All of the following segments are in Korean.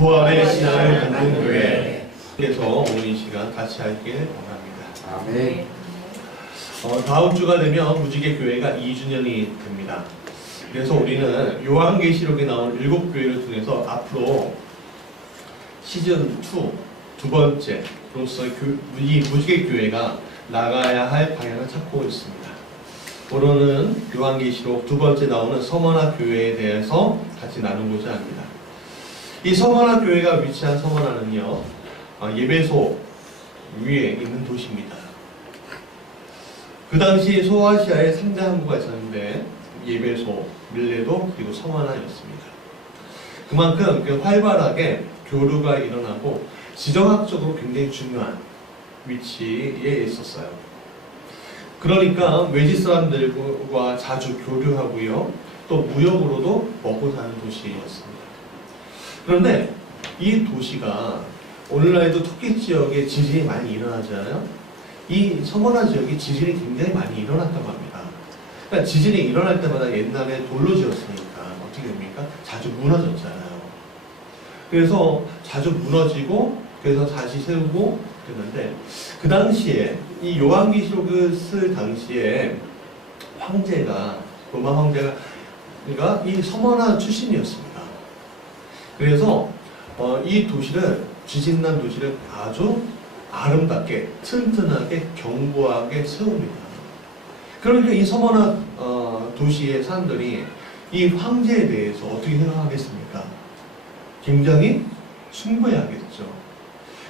부활의 신앙을 갖는 교회. 그래서 오늘 이 시간 같이 하길 원합니다. 아멘. 다음 주가 되면 무지개 교회가 2주년이 됩니다. 그래서 우리는 요한계시록에 나온 7교회를 통해서 앞으로 시즌2 두 번째로서 이 무지개 교회가 나가야 할 방향을 찾고 있습니다. 오늘은 요한계시록 두 번째 나오는 서머나 교회에 대해서 같이 나누고자 합니다. 이 서머나 교회가 위치한 서머나는요, 예배소 위에 있는 도시입니다. 그 당시 소아시아에 3대 항구가 있었는데 예배소, 밀레도 그리고 서머나였습니다. 그만큼 활발하게 교류가 일어나고 지정학적으로 굉장히 중요한 위치에 있었어요. 그러니까 외지 사람들과 자주 교류하고요, 또 무역으로도 먹고 사는 도시였습니다. 그런데 이 도시가 오늘날에도 터키 지역에 지진이 많이 일어나잖아요. 이 서머나 지역이 지진이 굉장히 많이 일어났다고 합니다. 그러니까 지진이 일어날 때마다 옛날에 돌로 지었으니까 어떻게 됩니까? 자주 무너졌잖아요. 그래서 자주 무너지고 그래서 다시 세우고 그랬는데, 그 당시에 이 요한계시록을 쓸 당시에 황제가, 로마 황제가 그러니까 이 서머나 출신이었습니다. 그래서 이 도시를, 지진난 도시를 아주 아름답게 튼튼하게 견고하게 세웁니다. 그러니까 이 서머나 도시의 사람들이 이 황제에 대해서 어떻게 생각하겠습니까? 굉장히 숭배하겠죠.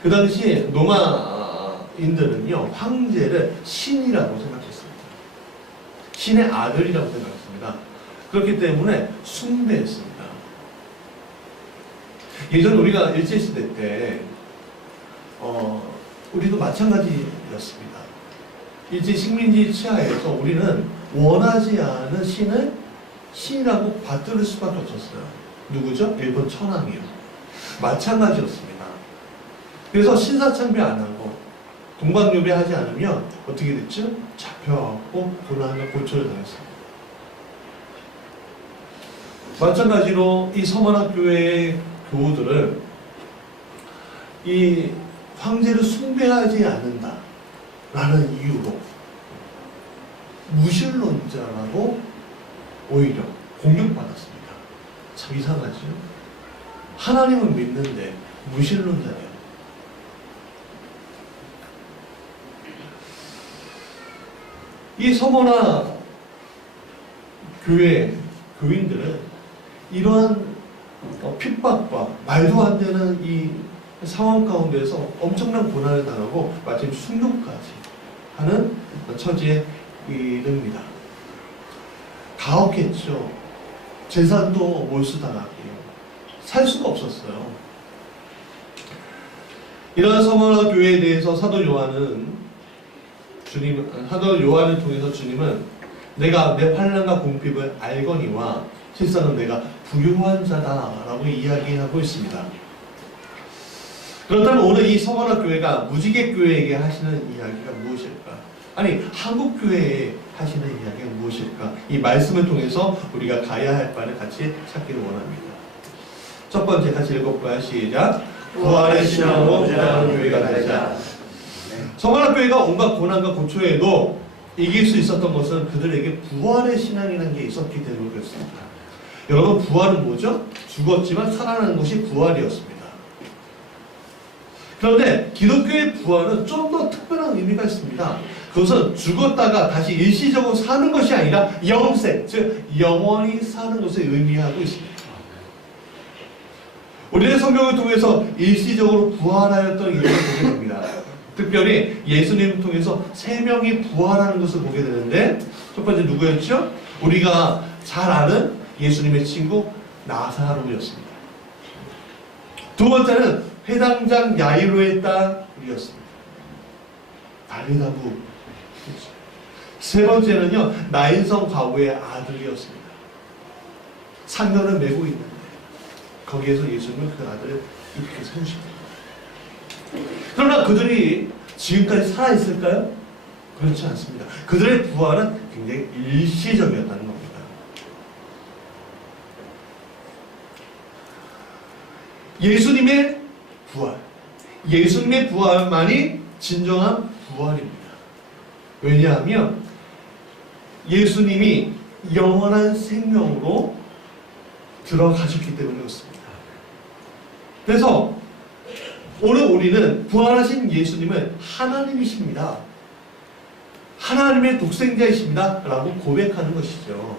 그 당시 로마인들은요, 황제를 신이라고 생각했습니다. 신의 아들이라고 생각했습니다. 그렇기 때문에 숭배했습니다. 예전 우리가 일제시대 때 우리도 마찬가지였습니다. 일제 식민지 치하에서 우리는 원하지 않은 신을 신이라고 받들을 수밖에 없었어요. 누구죠? 일본 천황이요. 마찬가지였습니다. 그래서 신사참배 안 하고 동방요배 하지 않으면 어떻게 됐죠? 잡혀갖고 고난과 고초를 당했습니다. 마찬가지로 이 서머나 교회의 교우들은 이 황제를 숭배하지 않는다 라는 이유로 무신론자라고 오히려 공격받았습니다. 참 이상하죠? 하나님은 믿는데 무신론자래요. 이 서머나 교회 교인들은 이러한 핍박과 말도 안 되는 이 상황 가운데서 엄청난 고난을 당하고 마침 순교까지 하는 처지에 이릅니다. 가혹했죠. 재산도 몰수당하고요. 살 수가 없었어요. 이러한 서머나 교회에 대해서 사도 요한을 통해서 주님은 내가 내 환난과 궁핍을 알거니와 실상은 내가 부유한 자다라고 이야기하고 있습니다. 그렇다면 오늘 이 서머나 교회가 무지개 교회에게 하시는 이야기가 무엇일까? 아니, 한국 교회에 하시는 이야기가 무엇일까? 이 말씀을 통해서 우리가 가야 할 바를 같이 찾기를 원합니다. 첫 번째 같이 읽어볼까요? 시작. 부활의 신앙으로 무장하는 교회가 되자. 서머나 교회가 온갖 고난과 고초에도 이길 수 있었던 것은 그들에게 부활의 신앙이라는 게 있었기 때문에 그렇습니다. 여러분, 부활은 뭐죠? 죽었지만 살아나는 것이 부활이었습니다. 그런데 기독교의 부활은 좀 더 특별한 의미가 있습니다. 그것은 죽었다가 다시 일시적으로 사는 것이 아니라 영생, 즉 영원히 사는 것을 의미하고 있습니다. 우리는 성경을 통해서 일시적으로 부활하였던 일을 보게 됩니다. 특별히 예수님을 통해서 3명이 부활하는 것을 보게 되는데, 첫 번째 누구였죠? 우리가 잘 아는 예수님의 친구 나사로였습니다. 두 번째는 회당장 야이로의 딸이었습니다. 달리다부. 세 번째는요, 나인성 과부의 아들이었습니다. 상면을 메고 있는데 거기에서 예수님은 그 아들을 이렇게 세우십니다. 그러나 그들이 지금까지 살아있을까요? 그렇지 않습니다. 그들의 부활은 굉장히 일시적이었다는 겁니다. 1 예수님의 부활. 예수님의 부활만이 진정한 부활입니다. 왜냐하면 예수님이 영원한 생명으로 들어가셨기 때문에 그렇습니다. 그래서 오늘 우리는 부활하신 예수님은 하나님이십니다. 하나님의 독생자이십니다. 라고 고백하는 것이죠.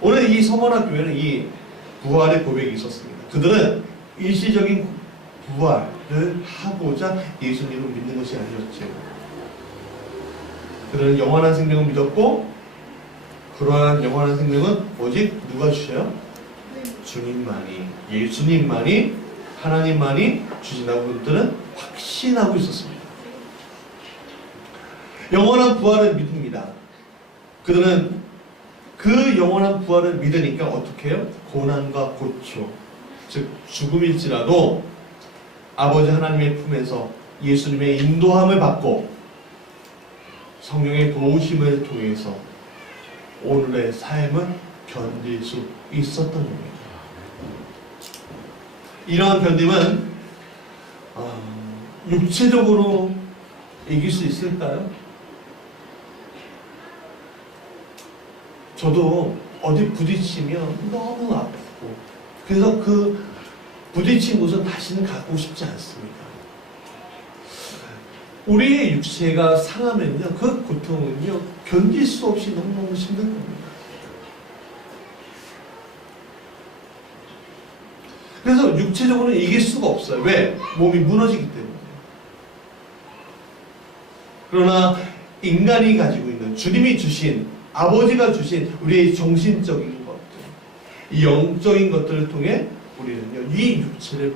오늘 이 서머나 교회는 이 부활의 고백이 있었습니다. 그들은 일시적인 부활을 하고자 예수님을 믿는 것이 아니었죠. 그들은 영원한 생명을 믿었고, 그러한 영원한 생명은 오직 누가 주셔요? 주님만이, 예수님만이, 하나님만이 주신다고 그들은 확신하고 있었습니다. 영원한 부활을 믿습니다. 그들은 그 영원한 부활을 믿으니까 어떻게 해요? 고난과 고초, 즉 죽음일지라도 아버지 하나님의 품에서 예수님의 인도함을 받고 성령의 도우심을 통해서 오늘의 삶을 견딜 수 있었던 겁니다. 이러한 견딤은 육체적으로 이길 수 있을까요? 저도 어디 부딪히면 너무 아프고, 그래서 그 부딪힌 곳은 다시는 가고 싶지 않습니다. 우리의 육체가 상하면요, 그 고통은요 견딜 수 없이 너무너무 힘든 겁니다. 그래서 육체적으로는 이길 수가 없어요. 왜? 몸이 무너지기 때문에. 그러나 인간이 가지고 있는, 주님이 주신, 아버지가 주신 우리의 정신적인 것들, 이 영적인 것들을 통해 우리는요 이 육체를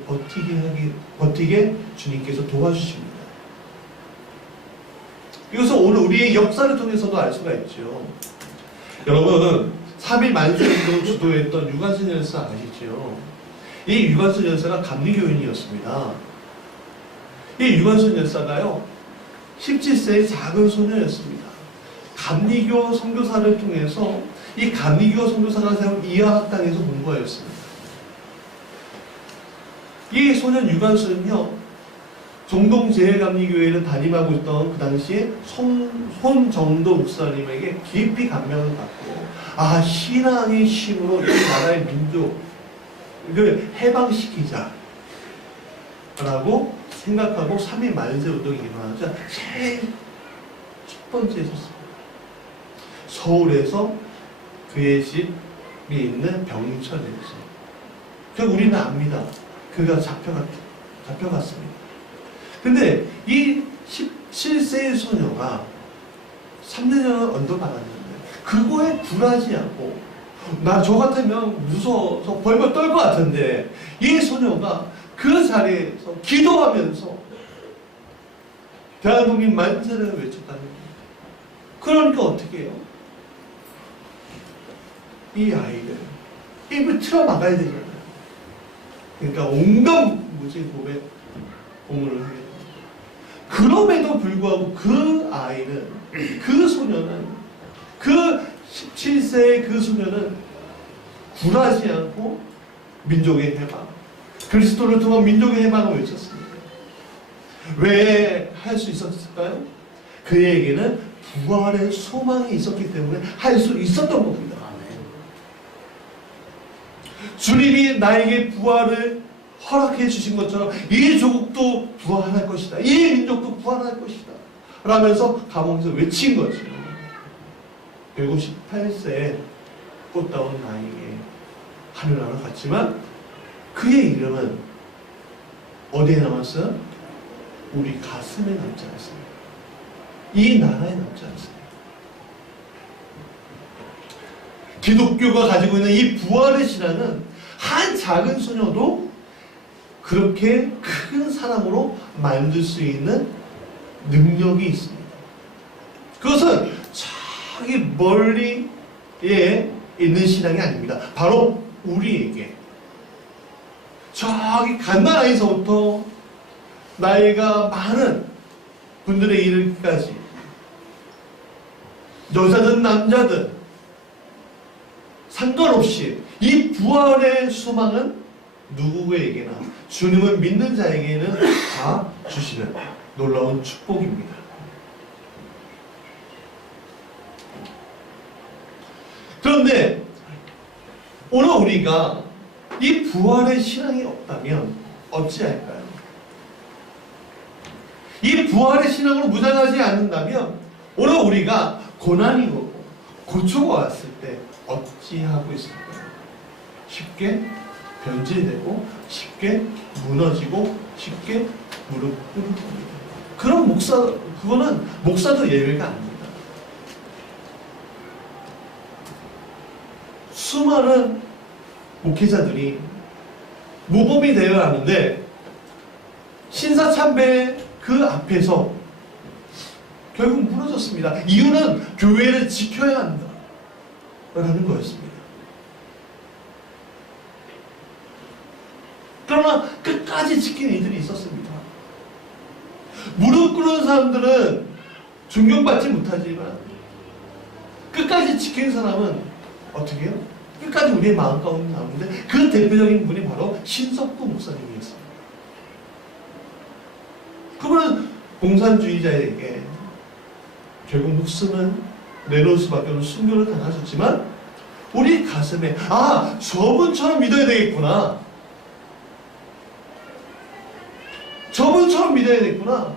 버티게 주님께서 도와주십니다. 이것은 오늘 우리의 역사를 통해서도 알 수가 있죠. 여러분, 3.1 만세운동을 주도했던 유관순 열사 아시죠? 이 유관순 열사가 감리교인이었습니다. 이 유관순 열사가요 17세의 작은 소녀였습니다. 감리교 선교사를 통해서 이 감리교 선교사가 세운 이하학당에서 공부하였습니다. 이 소년 유관순은요 종동제일감리교회를 담임하고 있던 그 당시에 손정도 목사님에게 깊이 감명을 받고, 신앙의 힘으로 이 나라의 민족을 해방시키자 라고 생각하고 3.1 만세운동이 일어나자 제일 첫 번째 섰습니다. 서울에서 그의 집이 있는 병천에서. 우리는 압니다. 그가 잡혀갔습니다. 근데 이 17세의 소녀가 3년을 언더받았는데 그거에 굴하지 않고, 저 같으면 무서워서 벌벌 떨 것 같은데 이 소녀가 그 자리에서 기도하면서 대한민국 만세를 외쳤다는 거예요. 그러니까 어떻게 해요? 이 아이를 입을 틀어 막아야 되잖아요. 그러니까 온갖 무지 고문을 하게 됩니다. 그럼에도 불구하고 그 아이는, 그 소녀는, 그 17세의 그 소녀는 굴하지 않고 민족의 해방, 그리스도를 통한 민족의 해방을 외쳤습니다. 왜 할 수 있었을까요? 그에게는 부활의 소망이 있었기 때문에 할 수 있었던 겁니다. 주님이 나에게 부활을 허락해 주신 것처럼 이 조국도 부활할 것이다, 이 민족도 부활할 것이다 라면서 감옥에서 외친 거죠. 결국 18세에 꽃다운 나이에 하늘나라 갔지만 그의 이름은 어디에 남았어요? 우리 가슴에 남지 않습니다. 이 나라에 남지 않습니다. 기독교가 가지고 있는 이 부활의 신앙은 한 작은 소녀도 그렇게 큰 사람으로 만들 수 있는 능력이 있습니다. 그것은 저기 멀리에 있는 신앙이 아닙니다. 바로 우리에게 저기 갓난아이서부터 나이가 많은 분들에 이르기까지, 여자든 남자든 상관없이 이 부활의 소망은 누구에게나 주님을 믿는 자에게는 다 주시는 놀라운 축복입니다. 그런데 오늘 우리가 이 부활의 신앙이 없다면 어찌할까요? 이 부활의 신앙으로 무장하지 않는다면 오늘 우리가 고난이 오고 고초가 왔을 때 어찌하고 있을까요? 쉽게 변질되고 쉽게 무너지고 쉽게 무릎 꿇을 겁니다. 그거는 목사도 예외가 아닙니다. 수많은 목회자들이 모범이 되어야 하는데 신사참배 그 앞에서 결국 무너졌습니다. 이유는 교회를 지켜야 한다라는 거였습니다. 그러나 끝까지 지킨 이들이 있었습니다. 무릎 꿇는 사람들은 존경받지 못하지만 끝까지 지킨 사람은 어떻게 해요? 끝까지 우리의 마음 가운데 나오는데 그 대표적인 분이 바로 신석구 목사님이었습니다. 그분은 공산주의자에게 결국 목숨은 내놓을 수밖에 없는 순교를 당하셨지만 우리 가슴에 저분처럼 믿어야 되겠구나, 저분처럼 믿어야 되겠구나,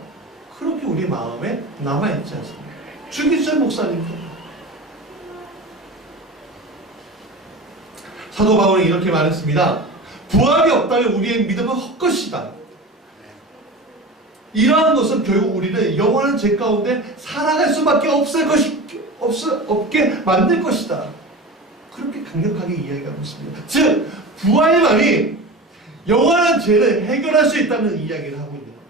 그렇게 우리 마음에 남아있지 않습니까? 주기철 목사님도 사도 바울은 이렇게 말했습니다. 부활이 없다면 우리의 믿음은 헛것이다. 이러한 것은 결국 우리는 영원한 죄 가운데 살아갈 수밖에 없게 만들 것이다. 그렇게 강력하게 이야기하고 있습니다. 즉 부활만이 영원한 죄를 해결할 수 있다는 이야기를 하고 있는 겁니다.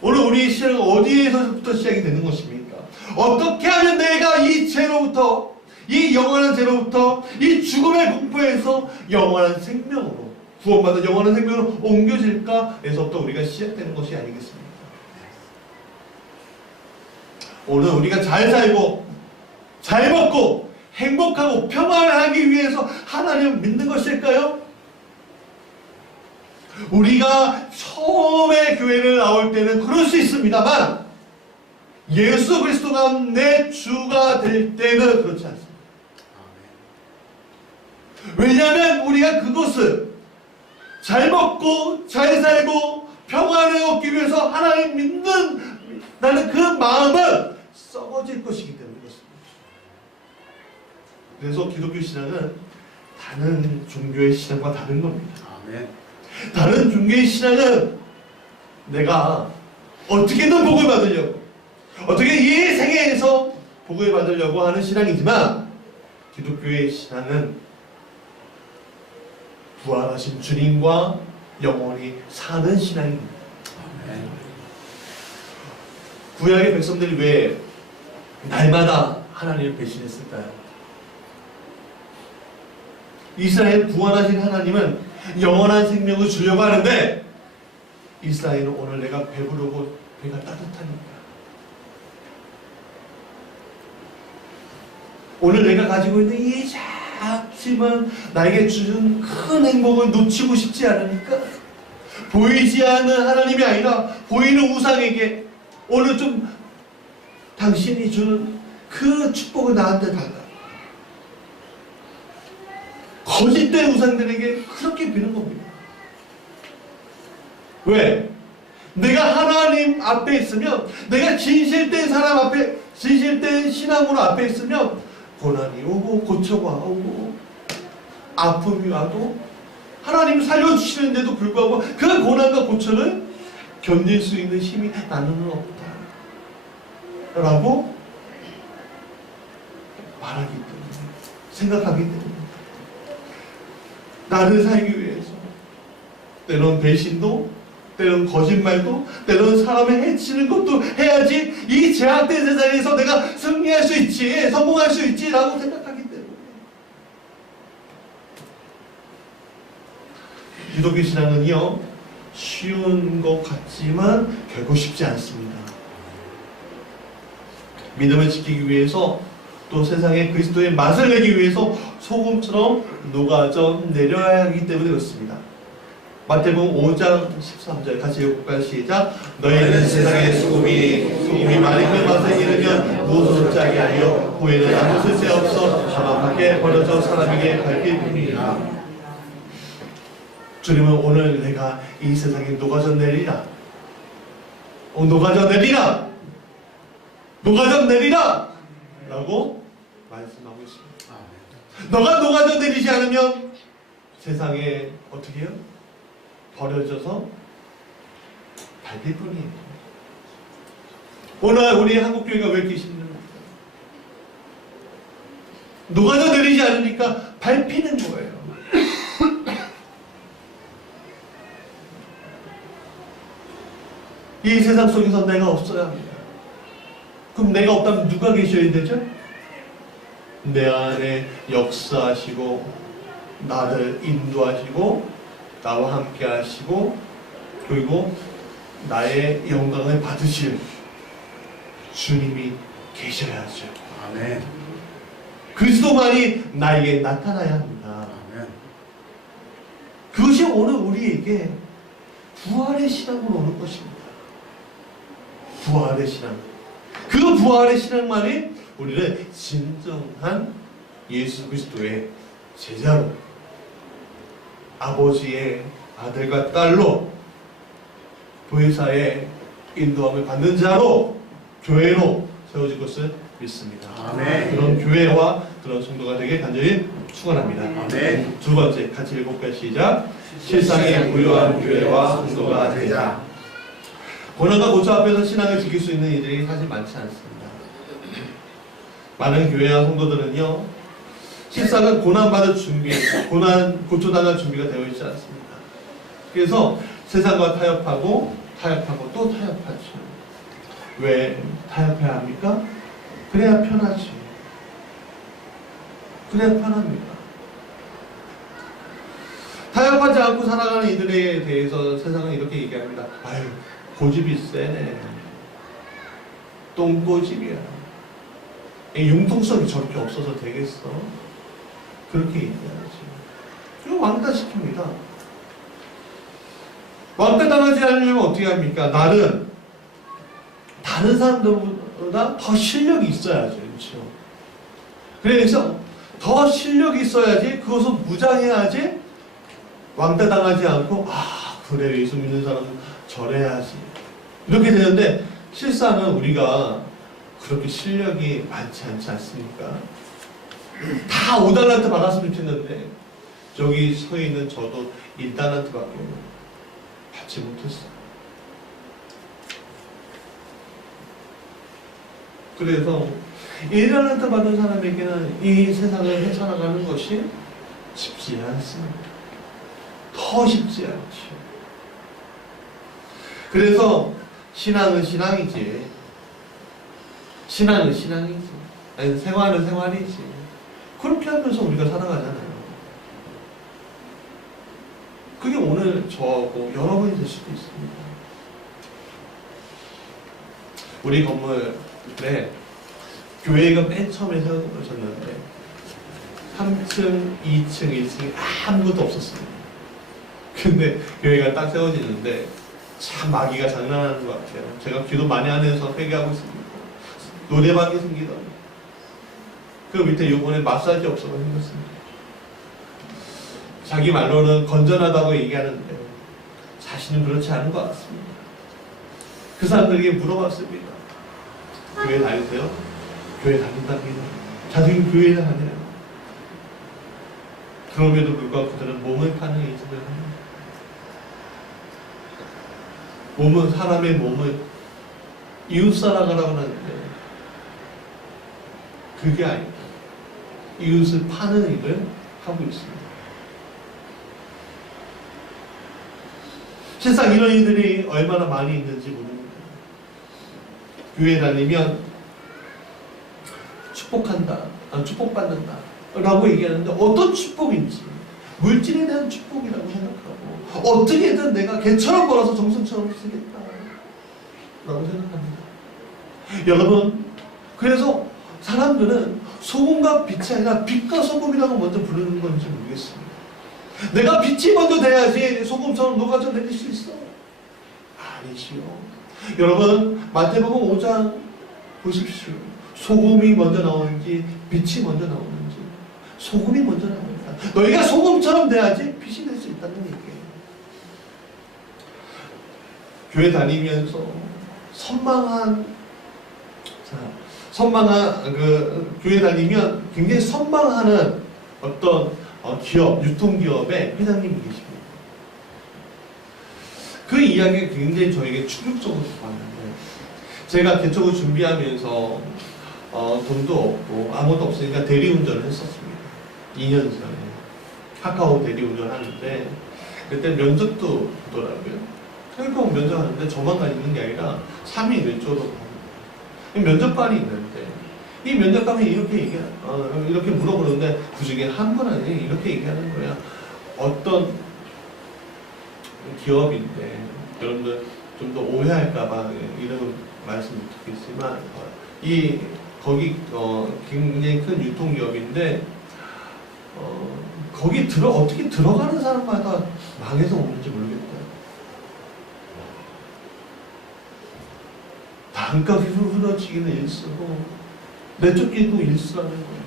오늘 우리의 시작은 어디에서부터 시작이 되는 것입니까? 어떻게 하면 내가 이 죄로부터, 이 영원한 죄로부터, 이 죽음의 공포에서 영원한 생명으로, 구원받은 영원한 생명으로 옮겨질까에서부터 우리가 시작되는 것이 아니겠습니까? 오늘 우리가 잘 살고 잘 먹고 행복하고 평안을 하기 위해서 하나님을 믿는 것일까요? 우리가 처음에 교회를 나올 때는 그럴 수 있습니다만 예수 그리스도가 내 주가 될 때는 그렇지 않습니다. 왜냐하면 우리가 그것을 잘 먹고 잘 살고 평안을 얻기 위해서 하나님 믿는다는 그 마음은 썩어질 것이기 때문에 그렇습니다. 그래서 기독교 신앙은 다른 종교의 신앙과 다른 겁니다. 아멘. 다른 종교의 신앙은 내가 어떻게든 복을 받으려고, 어떻게 이 생애에서 복을 받으려고 하는 신앙이지만 기독교의 신앙은 부활하신 주님과 영원히 사는 신앙입니다. 아멘. 구약의 백성들이 왜 날마다 하나님을 배신했을까요? 이스라엘 구원하신 하나님은 영원한 생명을 주려고 하는데 이스라엘은 오늘 내가 배부르고 배가 따뜻하니까, 오늘 내가 가지고 있는 이 작지만 나에게 주는 큰 행복을 놓치고 싶지 않으니까 보이지 않는 하나님이 아니라 보이는 우상에게 오늘 좀 당신이 주는 그 축복을 나한테 달라, 거짓된 우상들에게 그렇게 비는 겁니다. 왜? 내가 하나님 앞에 있으면, 내가 진실된 사람 앞에, 진실된 신앙으로 앞에 있으면 고난이 오고 고초가 오고 아픔이 와도 하나님 살려주시는데도 불구하고 그 고난과 고초를 견딜 수 있는 힘이 나는 없다 라고 말하기 때문에, 생각하기 때문에 나를 살기 위해서 때론 배신도, 때론 거짓말도, 때론 사람을 해치는 것도 해야지 이 제약된 세상에서 내가 승리할 수 있지, 성공할 수 있지 라고 생각하기 때문에 기독교 신앙은요 쉬운 것 같지만 결국 쉽지 않습니다. 믿음을 지키기 위해서 또 세상에 그리스도의 맛을 내기 위해서 소금처럼 녹아져 내려야 하기 때문에 그렇습니다. 마태복음 5장 13절 같이 읽어볼까요? 시작. 너희는 세상의 소금이 많이 그 맛을 잃으면 무엇으로 짜게 하여 후에는 아무 쓸데없어 다만 밖에 버려져 사람에게 밟힐 뿐이라. 주님은 오늘 내가 이 세상에 녹아져 내리라. 녹아져 내리라. 녹아져 내리라. 라고 말씀하고 있습니다. 너가 녹아져 내리지 않으면 세상에 어떻게 해요? 버려져서 밟힐 뿐이에요. 오늘 우리 한국교회가 왜 이렇게 힘듭니까? 녹아져 내리지 않으니까 밟히는 거예요. 이 세상 속에서 내가 없어야 합니다. 그럼 내가 없다면 누가 계셔야 되죠? 내 안에 역사하시고 나를 인도하시고 나와 함께 하시고 그리고 나의 영광을 받으실 주님이 계셔야죠. 아멘. 그리스도만이 나에게 나타나야 합니다. 아멘. 그것이 오늘 우리에게 부활의 신앙으로 오는 것입니다. 부활의 신앙. 그 부활의 신앙만이 우리를 진정한 예수 그리스도의 제자로, 아버지의 아들과 딸로, 교회사의 인도함을 받는 자로, 교회로 세워질 것을 믿습니다. 아멘. 그런 교회와 그런 성도가 되길 간절히 축원합니다. 아멘. 두 번째, 같이 읽어볼까요? 시작. 실상에 부유한 교회와 성도가 되자. 고난과 고초 앞에서 신앙을 지킬 수 있는 이들이 사실 많지 않습니다. 많은 교회와 성도들은요, 실상은 고난받을 준비, 고초당할 준비가 되어 있지 않습니다. 그래서 세상과 타협하고 또 타협하죠. 왜 타협해야 합니까? 그래야 편하지. 그래야 편합니다. 타협하지 않고 살아가는 이들에 대해서 세상은 이렇게 얘기합니다. 아유, 고집이 세네. 똥고집이야. 융통성이 저렇게 없어서 되겠어? 그렇게 얘기하지. 그리고 왕따시킵니다. 왕따당하지 않으려면 어떻게 합니까? 나는 다른 사람들보다 더 실력이 있어야죠. 그렇죠? 그래서 더 실력이 있어야지, 그것을 무장해야지, 왕따당하지 않고, 아, 그래, 예수 믿는 사람은 저래야지. 이렇게 되는데, 실상은 우리가 그렇게 실력이 많지 않지 않습니까? 다 5달란트 받았으면 좋겠는데, 저기 서 있는 저도 1달란트밖에 받지 못했어요. 그래서 1달란트 받은 사람에게는 이 세상을 헤쳐나가는 것이 쉽지 않습니다. 더 쉽지 않죠. 그래서 신앙은 신앙이지, 신앙은 신앙이지, 아니, 생활은 생활이지. 그렇게 하면서 우리가 살아가잖아요. 그게 오늘 저하고 여러분이 될 수도 있습니다. 우리 건물에 교회가 맨 처음에 세워졌는데 3층, 2층, 1층이 아무것도 없었습니다. 근데 교회가 딱 세워지는데 참 마귀가 장난하는 것 같아요. 제가 기도 많이 하면서 회개하고 있습니다. 노래방이 생기더니 그 밑에 요번에 마사지 업소가 생겼습니다. 자기 말로는 건전하다고 얘기하는데 자신은 그렇지 않은 것 같습니다. 그 사람들에게 물어봤습니다. 교회 다니세요? 교회 다닌답니다. 자신은 교회에 다녀요. 그럼에도 불구하고 그들은 몸을 파는 일을 합니다. 몸은, 사람의 몸을 이웃사랑하라고 하는데 그게 아니다. 이웃을 파는 일을 하고 있습니다. 세상 이런 일들이 얼마나 많이 있는지 모릅니다. 교회 다니면 축복한다, 축복받는다 라고 얘기하는데 어떤 축복인지, 물질에 대한 축복이라고 생각하고 어떻게든 내가 개처럼 벌어서 정승처럼 쓰겠다 라고 생각합니다. 여러분, 그래서 사람들은 소금과 빛이 아니라 빛과 소금이라고 먼저 부르는 건지 모르겠습니다. 내가 빛이 먼저 돼야지 소금처럼 녹아져 내릴 수 있어. 아니지요. 여러분, 마태복음 5장 보십시오. 소금이 먼저 나오는지 빛이 먼저 나오는지. 소금이 먼저 나옵니다. 너희가 소금처럼 돼야지 빛이 될 수 있다는 얘기예요. 교회 다니면서 교회 다니면 굉장히 선망하는 어떤 기업, 유통기업의 회장님이 계십니다. 그 이야기가 굉장히 저에게 충격적으로 봤는데, 제가 개척을 준비하면서 돈도 없고 아무것도 없으니까 대리운전을 했었습니다. 2년 전에 카카오 대리운전 하는데, 그때 면접도 보더라고요. 결국 면접하는데 저만만 있는 게 아니라 3인 1조로 가고, 면접관이 있는데 이 면접관이 이렇게 물어보는데 그 중에 한 분이 이렇게 얘기하는 거야. 어떤 기업인데, 여러분들 좀 더 오해할까봐 이런 말씀 드리겠지만, 거기 굉장히 큰 유통기업인데, 거기 어떻게 들어가는 사람마다 망해서 오는지 모르겠다. 단가가 흐르지기는 일쓰고 내쫓기도 일쓰라는 거예요.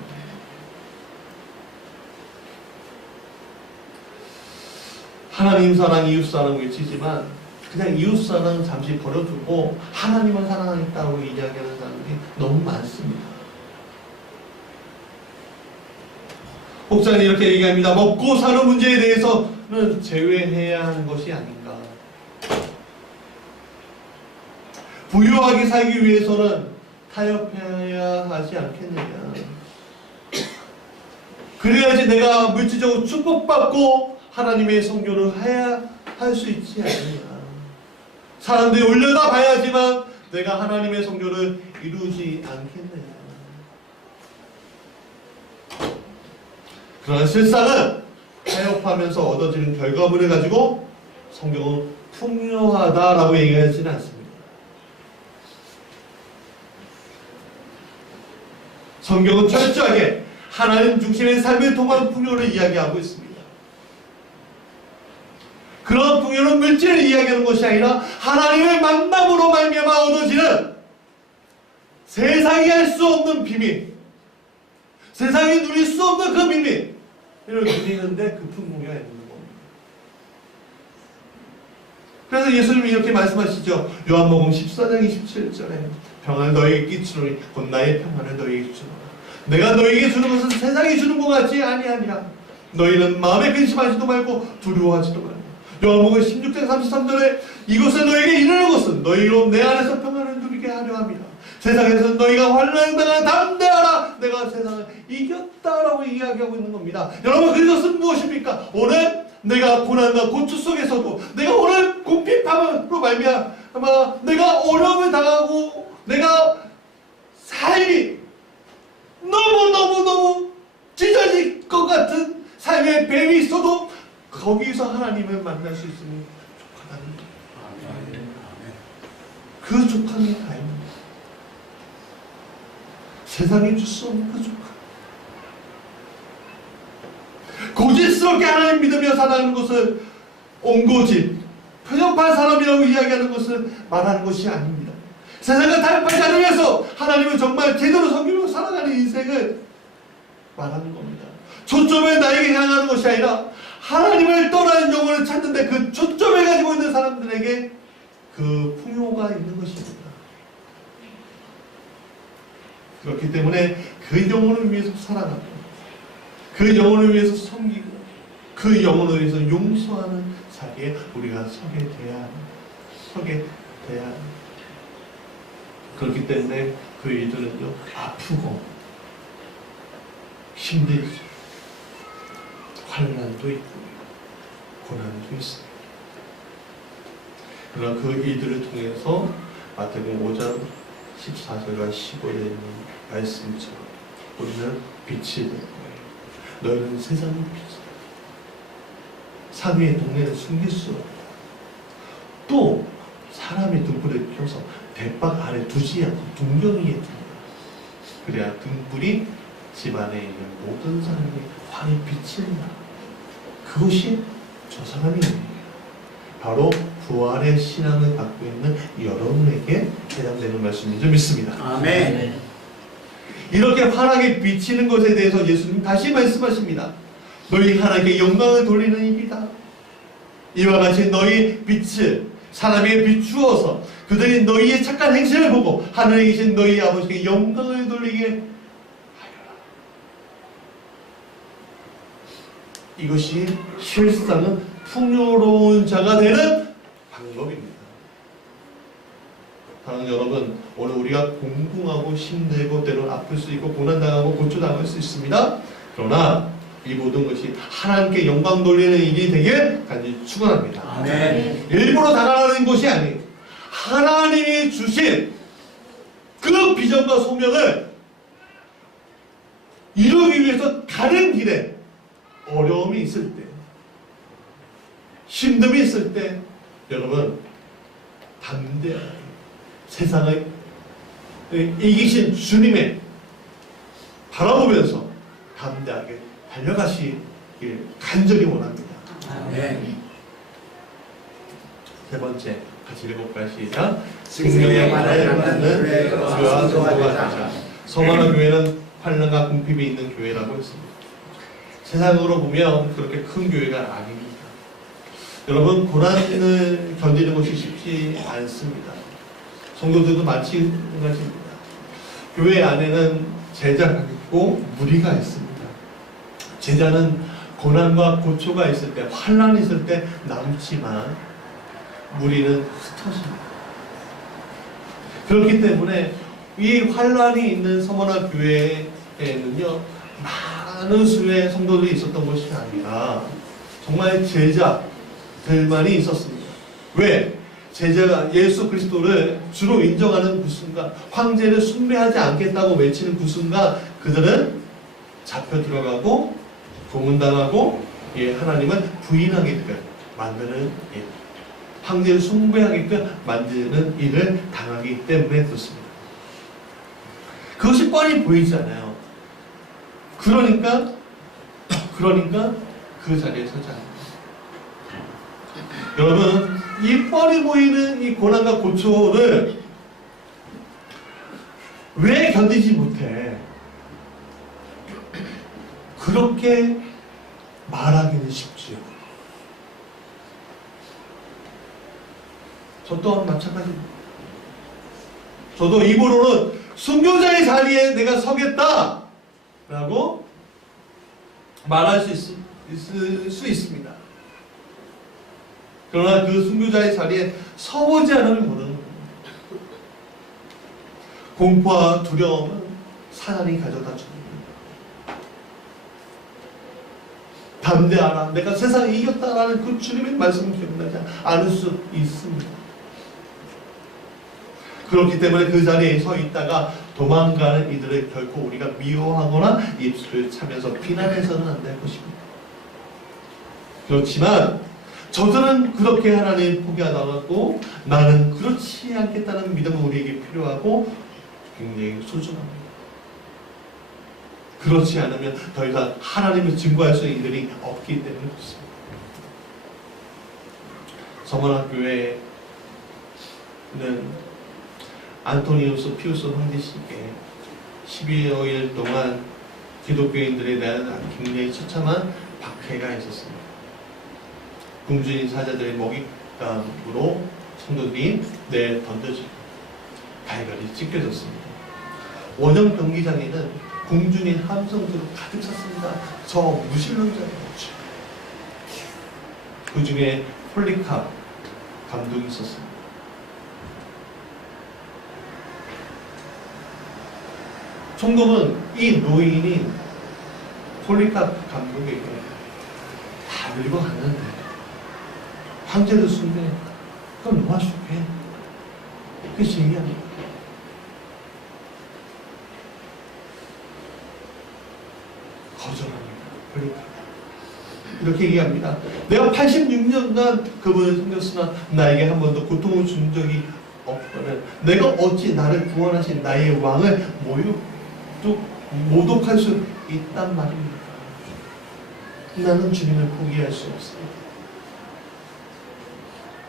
하나님 사랑, 이웃 사랑 외치지만 그냥 이웃 사랑 잠시 버려두고 하나님을 사랑하겠다고 이야기하는 사람들이 너무 많습니다. 목사님 이렇게 얘기합니다. 먹고 사는 문제에 대해서는 제외해야 하는 것이 아닌가. 부유하게 살기 위해서는 타협해야 하지 않겠느냐. 그래야지 내가 물질적으로 축복받고 하나님의 선교를 해야 할 수 있지 않느냐. 사람들이 올려다 봐야지만 내가 하나님의 선교를 이루지 않겠느냐. 그러나 실상은 타협하면서 얻어지는 결과물을 가지고 성경은 풍요하다라고 얘기하지는 않습니다. 성경은 철저하게 하나님 중심의 삶을 통한 풍요를 이야기하고 있습니다. 그런 풍요는 물질을 이야기하는 것이 아니라 하나님의 만남으로 말미암아 얻어지는 세상이 할 수 없는 비밀, 세상이 누릴 수 없는 그 비밀을 누리는데 그 풍요가 있는 겁니다. 그래서 예수님이 이렇게 말씀하시죠. 요한복음 14장 27절에 평안을 너희에게 끼치노니 곧 나의 평안을 너희에게 주노라. 내가 너희에게 주는 것은 세상이 주는 것 같지 아니하니라. 너희는 마음에 근심하지도 말고 두려워하지도 말고. 요한복음 16장 33절에 이것을 너희에게 이르는 것은 너희로 내 안에서 평안을 누리게 하려 합니다. 세상에서 너희가 환난을 당하나 담대하라. 내가 세상을 이겼다라고 이야기하고 있는 겁니다. 여러분, 그것은 무엇입니까? 오늘 내가 고난과 고초 속에서도, 내가 오늘 궁핍함으로 말미암아 내가 어려움을 당하고 내가 삶이 너무 찢어질 것 같은 삶의 뱀이 있어도 거기서 하나님을 만날 수 있으면 족하다는 거예요. 그 족함이 다입니다. 세상이 줄 수 없는 그 족함. 고질스럽게 하나님 믿으며 살아가는 것을 온고집, 편협한 사람이라고 이야기하는 것을 말하는 것이 아닙니다. 세상과 타협하지 않으면서 하나님을 정말 제대로 섬기며 살아가는 인생을 말하는 겁니다. 초점을 나에게 향하는 것이 아니라 하나님을 떠나는 영혼을 찾는데 그 초점을 가지고 있는 사람들에게 그 풍요가 있는 것입니다. 그렇기 때문에 그 영혼을 위해서 살아가고, 그 영혼을 위해서 섬기고, 그 영혼을 위해서 용서하는 자리에 우리가 서게 돼야 합니다. 그렇기 때문에 그 일들은요, 아프고 힘들죠. 환난도 있고 고난도 있습니다. 그러나 그 일들을 통해서 마태복음 5장 14절과 15절에 있는 말씀처럼 우리는 빛이 될 거예요. 너희는 세상의 빛이다. 산 위의 동네는 숨길 수 없다. 또 사람의 등불을 켜서 대박 아래 두지 않고 등경 위에 둔다. 그래야 등불이 집안에 있는 모든 사람이 환히 비친다. 그것이 저 사람이에요. 바로 부활의 신앙을 갖고 있는 여러분에게 해당되는 말씀인 줄 믿습니다. 아멘. 이렇게 환하게 비치는 것에 대해서 예수님 다시 말씀하십니다. 너희 하나님께 영광을 돌리는 일이다. 이와 같이 너희 빛을 사람에게 비추어서 그들이 너희의 착한 행실을 보고 하늘에 계신 너희 아버지께 영광을 돌리게 하여라. 이것이 실상은 풍요로운 자가 되는 방법입니다. 사랑하는 여러분, 오늘 우리가 공공하고 힘들고 때로는 아플 수 있고 고난당하고 고초당할 수 있습니다. 그러나 이 모든 것이 하나님께 영광 돌리는 일이 되길 간절히 축원합니다. 아멘. 일부러 다가가는 것이 아니에요. 하나님이 주신 그 비전과 소명을 이루기 위해서 가는 길에 어려움이 있을 때, 힘듦이 있을 때 여러분 담대하게 세상을 이기신 주님의 바라보면서 담대하게 달려가시길 간절히 원합니다. 아멘. 세 번째, 같이 읽어볼까요? 시작. 생명의 말을 받는 교회와 성도가 되자. 서머나 교회는 환란과 궁핍이 있는 교회라고 했습니다. 세상으로 보면 그렇게 큰 교회가 아닙니다. 여러분, 고난을 견디는 것이 쉽지 않습니다. 성도들도 마찬가지입니다. 교회 안에는 제자가 있고 무리가 있습니다. 제자는 고난과 고초가 있을 때, 환란이 있을 때 남지만 무리는 흩어집니다. 그렇기 때문에 이 환란이 있는 서머나 교회에는요, 많은 수의 성도들이 있었던 것이 아니라 정말 제자들만이 있었습니다. 왜? 제자가 예수 그리스도를 주로 인정하는 그 순간, 황제를 숭배하지 않겠다고 외치는 그 순간 그들은 잡혀 들어가고 고문당하고 하나님을 부인하게끔 만드는 일, 황제를 숭배하게끔 만드는 일을 당하기 때문에 그렇습니다. 그것이 뻔히 보이잖아요. 그러니까 그 자리에 서지 않아요. 여러분, 이 뻔히 보이는 이 고난과 고초를 왜 견디지 못해? 그렇게 말하기는 쉽지요. 저 또한 마찬가지입니다. 저도 입으로는 순교자의 자리에 내가 서겠다 라고 말할 수 있습니다. 그러나 그 순교자의 자리에 서보지 않으면 모르는 겁니다. 공포와 두려움은 사단이 가져다 줍니다. 담대하라, 내가 세상을 이겼다라는 그 주님의 말씀을 기억나지 않을 수 있습니다. 그렇기 때문에 그 자리에 서 있다가 도망가는 이들을 결코 우리가 미워하거나 입술을 차면서 비난해서는 안 될 것입니다. 그렇지만 저들은 그렇게 하나님 포기하다고 나는 그렇지 않겠다는 믿음은 우리에게 필요하고 굉장히 소중합니다. 그렇지 않으면 더 이상 하나님을 증거할 수 있는 일들이 없기 때문에 그렇습니다. 서머나 교회는 안토니우스 피우스 황제시기에 12여일 동안 기독교인들에 대한 굉장히 처참한 박해가 있었습니다. 궁주인 사자들의 먹잇감으로 성도들이 던져지고 갈갈이 찢겨졌습니다. 원형 경기장에는 궁중인 함성들로 가득 찼습니다. 저 무신론자였죠. 그 중에 폴리캅 감독이 있었습니다. 총독은 이 노인인 폴리캅 감독에게 다 늙어갔는데 황제를 숭배, 그럼 놓아줄게. 그것이 얘기합니다. 거절합니다. 폴리캅. 이렇게 얘기합니다. 내가 86년간 그분을 섬겼으나 나에게 한 번도 고통을 준 적이 없거든. 내가 어찌 나를 구원하신 나의 왕을 모욕해. 또 모독할 수 있단 말입니다. 나는 주님을 포기할 수 없습니다.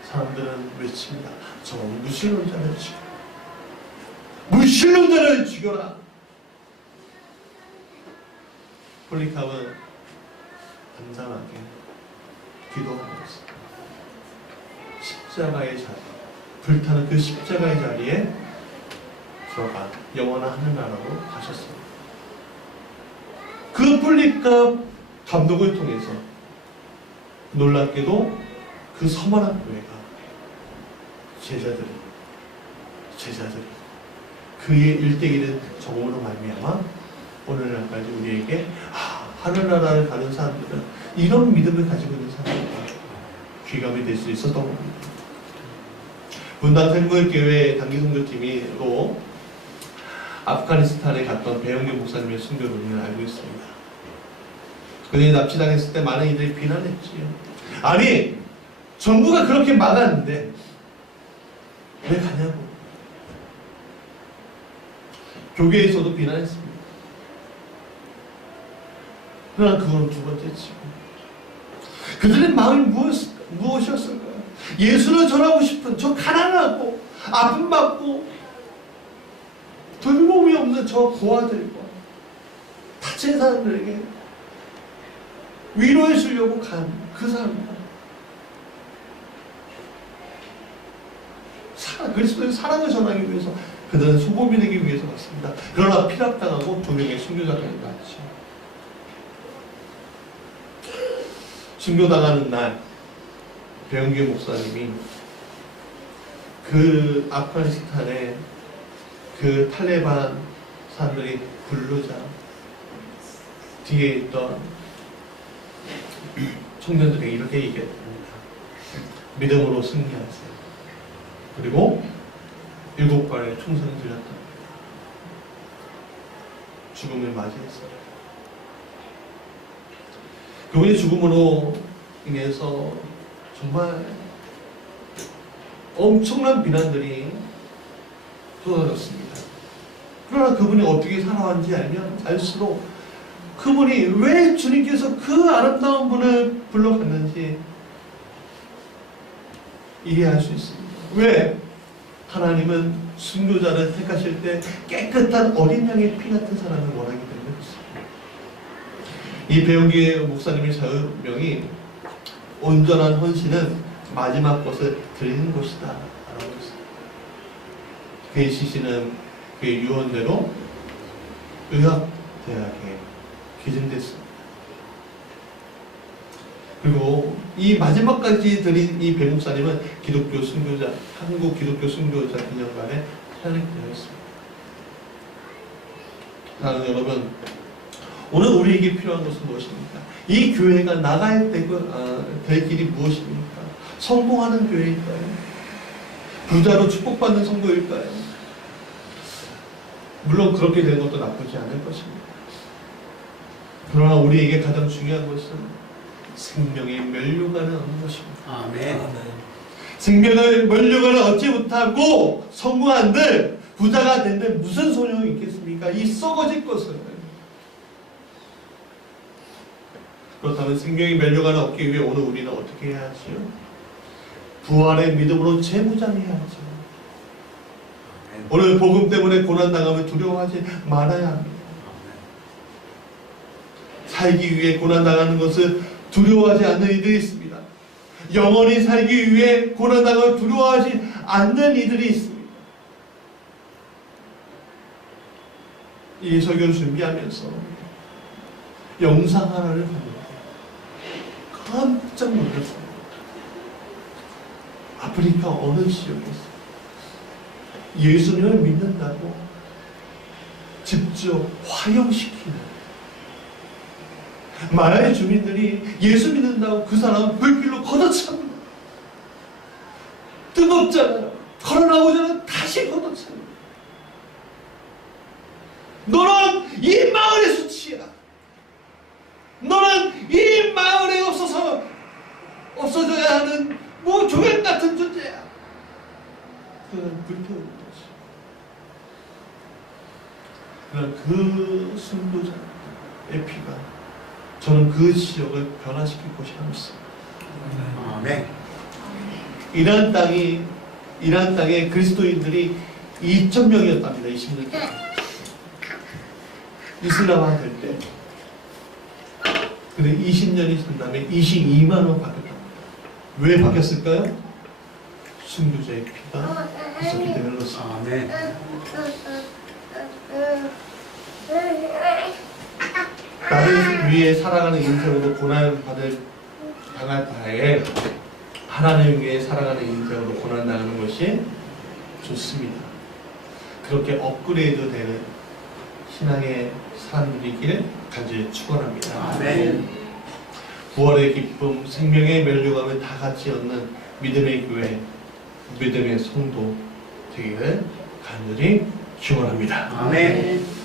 사람들은 외칩니다. 저 무신론자를 죽여라. 무신론자를 죽여라. 폴리카프는 담담하게 기도하고 있습니다. 십자가의 자리, 불타는 그 십자가의 자리에 들어가 영원한 하늘나라로 가셨습니다. 그 폴리카프 감독을 통해서 놀랍게도 그 서만한 교회가 제자들이 그의 일대일의 적응으로 말미암아 오늘날까지 우리에게 하늘나라를 가는 사람들은 이런 믿음을 가지고 있는 사람들과 귀감이 될 수 있었던 겁니다. 분당 샘물교회 단기선교팀으로 아프가니스탄에 갔던 배영규 목사님의 순교를 우리는 알고 있습니다. 그들이 납치당했을 때 많은 이들이 비난했지요. 아니, 정부가 그렇게 막았는데 왜 가냐고. 교계에서도 비난했습니다. 그러나 그건 두 번째치고 그들의 마음이 무엇이었을까요? 예수를 전하고 싶은 저 가난하고 아픔받고 돌봄이 없는 저 고아들과 다친 사람들에게 위로해 주려고 간 그 사람들, 그리스도의 사랑을 전하기 위해서 그들은 소금이 되기 위해서 갔습니다. 그러나 피랍당하고 두 명의 순교자가 났죠. 순교당하는 날 배영규 목사님이 그 아프가니스탄의 그 탈레반 사람들이 부르자 뒤에 있던 청년들에게 이렇게 얘기했습니다. 믿음으로 승리하세요. 그리고 7발의 총선을 들렸다. 죽음을 맞이했습니다. 그분의 죽음으로 인해서 정말 엄청난 비난들이 쏟아졌습니다. 그러나 그분이 어떻게 살아왔는지 알수록 그분이 왜 주님께서 그 아름다운 분을 불러갔는지 이해할 수 있습니다. 왜? 하나님은 순교자를 택하실 때 깨끗한 어린 양의 피 같은 사람을 원하기 때문에 그렇습니다. 이 배영기 목사님의 사명이 온전한 헌신은 마지막 것을 드리는 것이다 라고 했습니다. 그의 시신은 그의 유언대로 의학대학에 기증됐습니다. 그리고 이 마지막까지 드린 이 배 목사님은 기독교 순교자, 한국 기독교 순교자 기념관에 탄핵되어 있습니다. 사랑하는 여러분, 오늘 우리에게 필요한 것은 무엇입니까? 이 교회가 나가야 될 길이 무엇입니까? 성공하는 교회일까요? 부자로 축복받는 성도일까요? 물론 그렇게 되는 것도 나쁘지 않을 것입니다. 그러나 우리에게 가장 중요한 것은 생명의 면류관을 얻는 것입니다. 아멘. 생명을 면류관을 얻지 못하고 성공한들 부자가 된들 무슨 소용이 있겠습니까? 이 썩어질 것을. 그렇다면 생명의 면류관을 얻기 위해 오늘 우리는 어떻게 해야 하지요? 부활의 믿음으로 재무장해야죠. 오늘 복음 때문에 고난당하면 두려워하지 말아야 합니다. 살기 위해 고난당하는 것을 두려워하지 않는 이들이 있습니다. 영원히 살기 위해 고난당하면 두려워하지 않는 이들이 있습니다. 이 설교를 준비하면서 영상 하나를 봤는데 깜짝 놀랐습니다. 아프리카 어느 지역에서 예수님을 믿는다고 직접 화형시키는 마라의 주민들이 예수 믿는다고 그 사람 불길로 걷어찹니다. 뜨겁잖아요. 걸어나오잖아요. 다시 걷어찹니다. 너는 이 마을의 수치야. 너는 이 마을에 없어져야 하는 조약 같은 존재야. 그는 불태우는 거지. 그러나 그 피가 저는 그 지역을 변화시킬 곳이 하나 있습니다. 아멘. 이란 땅에 그리스도인들이 2,000명이었답니다. 20년 동안. 이슬람화 될 때. 근데 20년이 지난 다음에 22만으로 바뀌었답니다. 왜 바뀌었을까요? 순교자의 피가 있었기 때문에 그렇습니다. 아멘. 나를 위해 살아가는 인생으로 당할 바에 하나님 위해 살아가는 인생으로 고난당하는 것이 좋습니다. 그렇게 업그레이드 되는 신앙의 사람들이길 간절히 축원합니다. 아멘. 부활의 기쁨, 생명의 면류감을 다 같이 얻는 믿음의 교회, 믿음의 성도 되기를 간절히 축원합니다. 아멘.